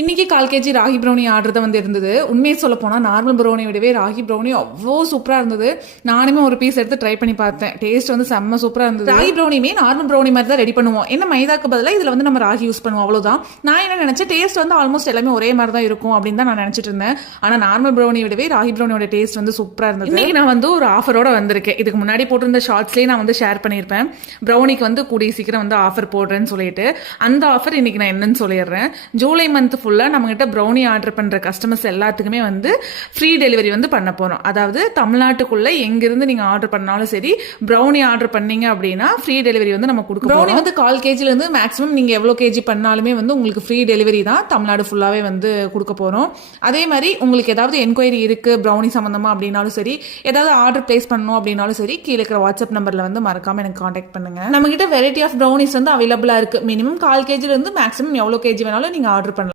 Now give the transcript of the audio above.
இன்னைக்கு 1/4 KG ragi brownie order தான் வந்து இருந்தது. உண்மையை சொல்ல போனால் நார்மல் ப்ரௌனி விடவே ராகி ப்ரௌனி அவ்வளோ சூப்பராக இருந்தது. நானுமே ஒரு பீஸ் எடுத்து ட்ரை பண்ணி பார்த்தேன். டேஸ்ட் வந்து செம்ம சூப்பராக இருந்தது. ராகி ப்ரௌனியுமே நார்மல் ப்ரௌனி மாதிரி தான் ரெடி பண்ணுவோம். என்ன மைதாக்கு பதிலாக இதில் வந்து நம்ம ராகி யூஸ் பண்ணுவோம், அவ்வளோதான். நான் என்ன நினச்சேன், டேஸ்ட் வந்து ஆல்மோஸ்ட் எல்லாமே ஒரே மாதிரி தான் இருக்கும் அப்படின்னு தான் நான் நினச்சிட்டு இருந்தேன். ஆனால் நார்மல் ப்ரௌனி விடவே ராகி ப்ரௌனியோட டேஸ்ட் வந்து சூப்பராக இருந்தது. இன்னைக்கு நான் வந்து ஒரு ஆஃபரோட வந்திருக்கேன். இதுக்கு முன்னாடி போட்டிருந்த ஷார்ட்ஸ்லேயே நான் வந்து ஷேர் பண்ணியிருப்பேன். ப்ரௌனிக்கு வந்து கூடிய சீக்கிரம் வந்து ஆஃபர் போடுறேன்னு சொல்லிட்டு, அந்த ஆஃபர் இன்னைக்கு நான் என்னன்னு சொல்லிடுறேன். ஜூலை மந்த் ஃபுல்லாக நம்மகிட்ட ப்ரௌனி ஆர்டர் பண்ணுற கஸ்டமர்ஸ் எல்லாத்துக்குமே வந்து ஃப்ரீ டெலிவரி வந்து பண்ண போகிறோம். அதாவது தமிழ்நாட்டுக்குள்ளே எங்கேருந்து நீங்கள் ஆர்டர் பண்ணாலும் சரி, ப்ரௌனி ஆர்டர் பண்ணீங்க அப்படின்னா ஃப்ரீ டெலிவரி வந்து நம்ம கொடுக்குறோம். ப்ரௌனி வந்து 1/4 கேஜிலேருந்து மேக்ஸிமம் நீங்கள் எவ்வளோ கேஜி பண்ணாலுமே வந்து உங்களுக்கு ஃப்ரீ டெலிவரி தான் தமிழ்நாடு ஃபுல்லாகவே வந்து கொடுக்க போகிறோம். அதே மாதிரி உங்களுக்கு ஏதாவது என்கொயரி இருக்குது ப்ரௌனி சம்மந்தமாக அப்படின்னாலும் சரி, ஏதாவது ஆர்டர் பிளேஸ் பண்ணணும் அப்படின்னாலும் சரி, கீழே இருக்கிற வாட்ஸ்அப் நம்பரில் வந்து மறக்காமல் எனக்கு காண்டாக்ட் பண்ணுங்கள். நம்மகிட்ட வெரைட்டி ஆஃப் ப்ரௌனிஸ் வந்து அவைலபிளாக இருக்குது. மினிமம் 1/4 கேஜிலேருந்து மேக்ஸிமம் எவ்வளோ கேஜி வேணாலும் நீங்கள் ஆர்டர் பண்ணலாம்.